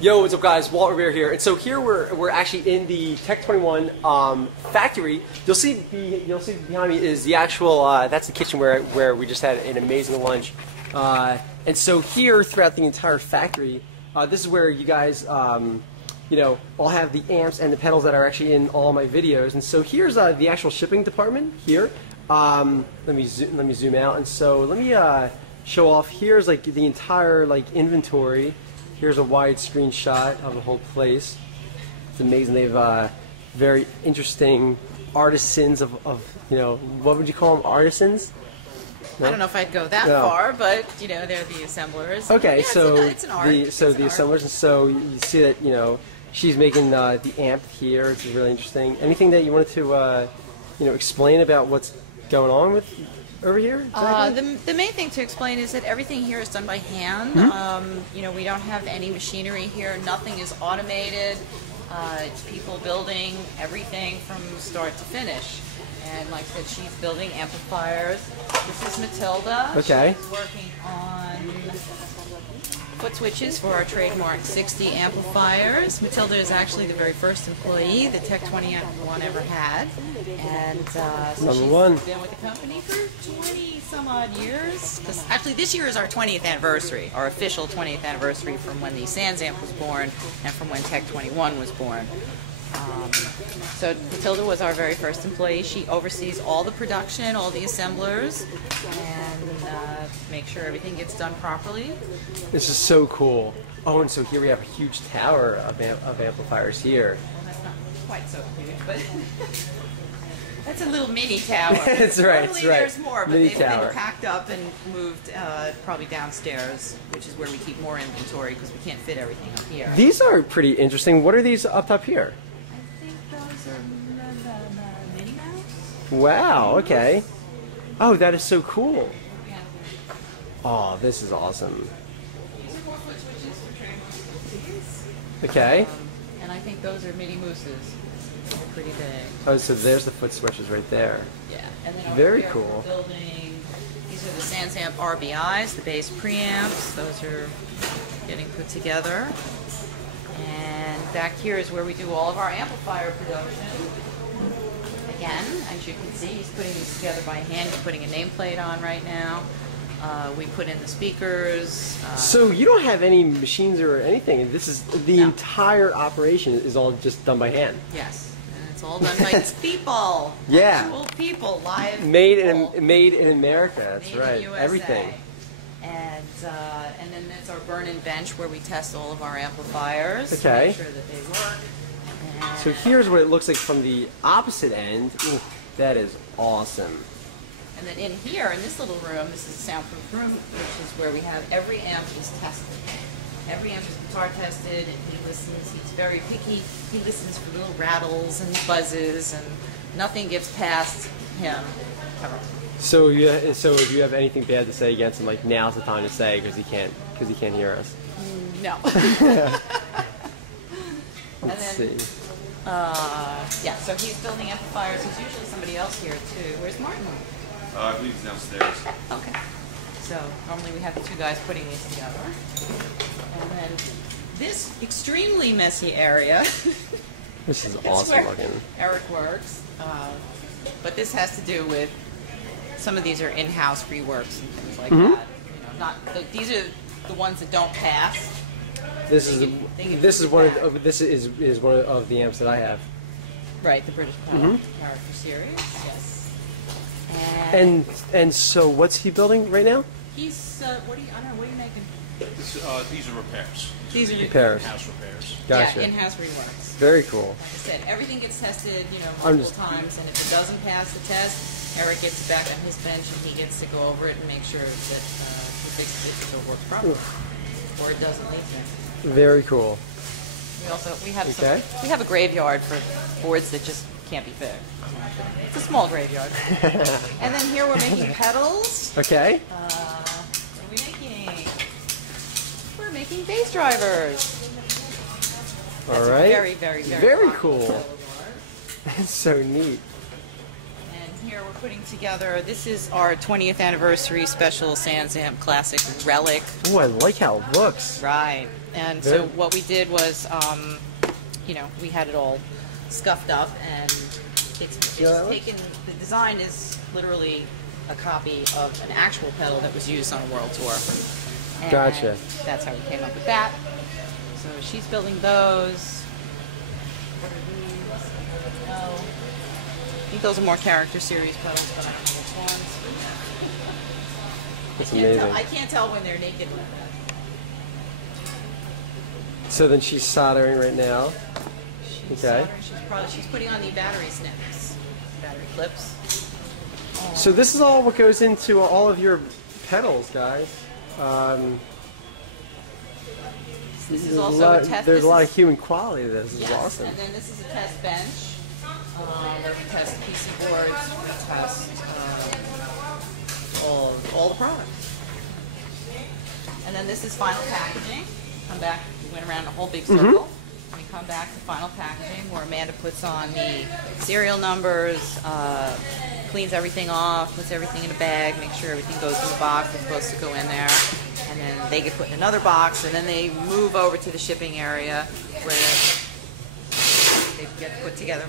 Yo, what's up guys, Walt Revere here. And so here we're actually in the Tech21 factory. You'll see behind me is the actual, that's the kitchen where we just had an amazing lunch. And so here throughout the entire factory, this is where you guys, you know, all have the amps and the pedals that are actually in all my videos. And so here's the actual shipping department here. Let me zoom out. And so let me show off. Here's like the entire like inventory. Here's a wide screen shot of the whole place. It's amazing. They've very interesting artisans of, you know, what would you call them? Artisans? No? I don't know if I'd go that far, but you know, they're the assemblers. Okay, yeah, so it's an art. the art. assemblers, and so you see that, you know, she's making the amp here. It's really interesting. Anything that you wanted to you know, explain about what's going on with over here? The main thing to explain is that everything here is done by hand. Mm-hmm. You know, we don't have any machinery here. Nothing is automated. It's people building everything from start to finish. And like I said, she's building amplifiers. This is Matilda. Okay. She's working on foot switches for our trademark 60 amplifiers. Matilda is actually the very first employee the Tech21 ever had. And so she's been with the company for 20 some odd years. Actually, this year is our 20th anniversary, our official 20th anniversary from when the Sans Amp was born and from when Tech21 was born. So Matilda was our very first employee. She oversees all the production, all the assemblers, and make sure everything gets done properly. This is so cool. Oh, and so here we have a huge tower of amplifiers here. Well, that's not quite so huge, but that's a little mini tower. That's right. Normally that's right. There's more, but mini they've tower. been packed up and moved probably downstairs, which is where we keep more inventory because we can't fit everything up here. These are pretty interesting. What are these up top here? I think those are Minnie Mouse. Wow, okay. Oh, that is so cool. Yeah. Oh, this is awesome. These are 4-foot switches for trainers. Okay. And I think those are Minnie Mooses. They're pretty big. Oh, so there's the foot switches right there. Yeah. And then over Very here cool. We're building, these are the Sans Amp RBIs, the bass preamps. Those are getting put together. And back here is where we do all of our amplifier production. Again, as you can see, he's putting these together by hand. He's putting a nameplate on right now. We put in the speakers. So you don't have any machines or anything. This is the entire operation is all just done by hand. Yes, and it's all done by these people. Yeah. Actual people, live. Made people. in America. That's Made in right. USA. Everything. And then that's our burn-in bench where we test all of our amplifiers. Okay. Make sure that they work. And So here's what it looks like from the opposite end. Ooh, that is awesome. And then in here, in this little room, this is a soundproof room, which is where we have every amp is tested. Every amp is guitar tested, and he listens. He's very picky. He listens for little rattles and buzzes, and nothing gets past him ever. So if you have anything bad to say against him, like now's the time to say because he can't hear us. No. Let's see. Yeah, so he's building amplifiers. There's usually somebody else here too. Where's Martin? I believe he's downstairs. Okay. So normally we have the two guys putting these together. And then this extremely messy area. This is That's awesome where looking. Eric works. But this has to do with some of these are in-house reworks and things like that. You know, these are the ones that don't pass. This is one of the amps that I have. Right, the British character series. Yes. And so what's he building right now? He's I don't know, what are you making? These are repairs. These are repairs. In-house repairs. Gotcha. Yeah, in-house reworks. Very cool. Like I said, everything gets tested, you know, multiple times, and if it doesn't pass the test, Eric gets back on his bench and he gets to go over it and make sure that he fixes it so it works properly, or it doesn't leak anything. Very cool. We have a graveyard for boards that just can't be fixed. It's a small graveyard. And then here we're making pedals. Okay. What are we making? We're making bass drivers. All right. Very, very, very cool. That's so neat. And here we're putting together, this is our 20th anniversary special Sans Amp Classic Relic. Oh, I like how it looks. Right. And so what we did was, you know, we had it all scuffed up, and it's taken, the design is literally a copy of an actual pedal that was used on a world tour. And Gotcha. that's how we came up with that. So she's building those. What are these? No. I think those are more character series pedals, but I don't know which ones. That's amazing. I can't tell when they're naked. So then she's soldering right now. She's Okay. soldering, she's putting on the battery snips, battery clips. So this is all what goes into all of your pedals, guys. This is also a test. There's a lot of human quality to this. This is Yes, awesome. and then this is a test bench. Where we test PC boards, we test all the products. And then this is final packaging. Come back, we went around a whole big circle. We come back to final packaging where Amanda puts on the serial numbers, cleans everything off, puts everything in a bag, makes sure everything goes in the box that's supposed to go in there. And then they get put in another box, and then they move over to the shipping area where they get put together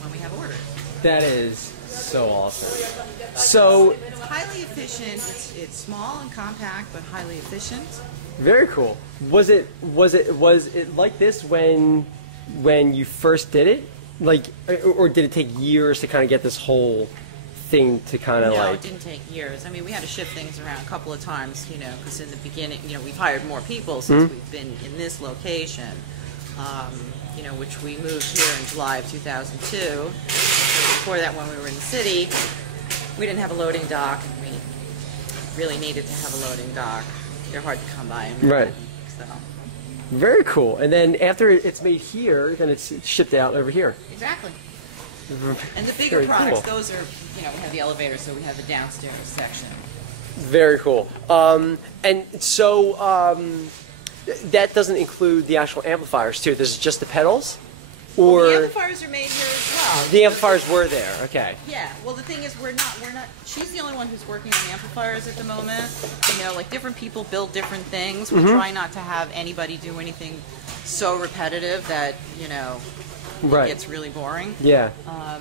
when we have orders. That is so awesome. So It's highly efficient. It's small and compact, but highly efficient. very cool. Was it like this when you first did it? Like, or did it take years to kind of get this whole thing to kind of No, like? it didn't take years. I mean, we had to shift things around a couple of times, you know, because in the beginning, you know, we've hired more people since we've been in this location, you know, which we moved here in July of 2002. Before that, when we were in the city, we didn't have a loading dock, and we really needed to have a loading dock. They're hard to come by. Right. So, Very cool. And then after it's made here, then it's shipped out over here. exactly. And the bigger Very products, cool. those are, you know, we have the elevator, so we have the downstairs section. Very cool. And so that doesn't include the actual amplifiers too. This is just the pedals, or The amplifiers are made here as well. the amplifiers were there. Okay. Yeah. Well, the thing is, we're not. She's the only one who's working on the amplifiers at the moment. You know, like different people build different things. We try not to have anybody do anything so repetitive that, you know, Right. it gets really boring. Yeah.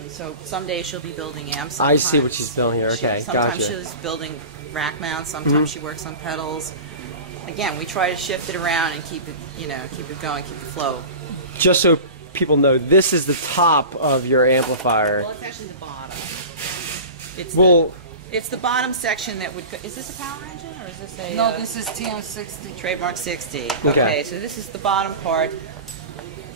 So some days she'll be building amps. I see what sometimes she's building here. Okay, Sometimes gotcha. she's building rack mounts. Sometimes she works on pedals. Again, we try to shift it around and keep it, you know, keep it going, keep the flow. Just so people know, this is the top of your amplifier. Well, it's actually the bottom. It's Well, it's the bottom section that would. Is this a power engine or is this a? No, this is TM60. Trademark 60. Okay. Okay, so this is the bottom part.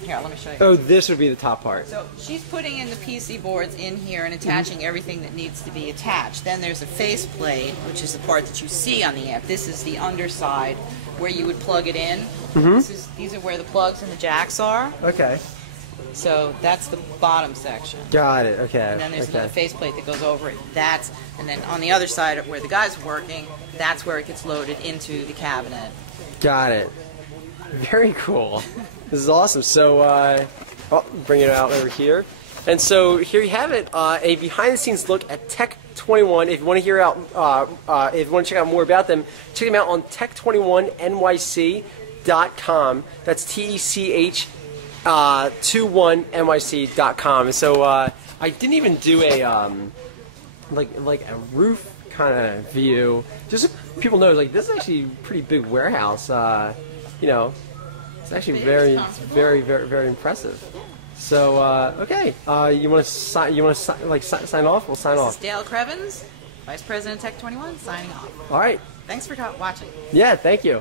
Here, let me show you. oh, this would be the top part. So she's putting in the PC boards in here and attaching everything that needs to be attached. Then there's a face plate, which is the part that you see on the amp. This is the underside where you would plug it in. These are where the plugs and the jacks are. Okay. So that's the bottom section. Got it. Okay. And then there's okay. another faceplate that goes over it. And then on the other side where the guy's working, that's where it gets loaded into the cabinet. Got it. Very cool. This is awesome. So, I'll bring it out over here. And so here you have it, a behind-the-scenes look at Tech21. If you want to hear out, if you want to check out more about them, check them out on Tech21NYC.com. That's TECH21NYC.com. And so I didn't even do a like a roof kind of view. Just so people know, like this is actually a pretty big warehouse. You know, it's actually very impressive. So okay, you want to sign? You want to sign off? We'll sign This off. is Dale Crevens, Vice President of Tech21, signing off. All right. Thanks for watching. Yeah. Thank you.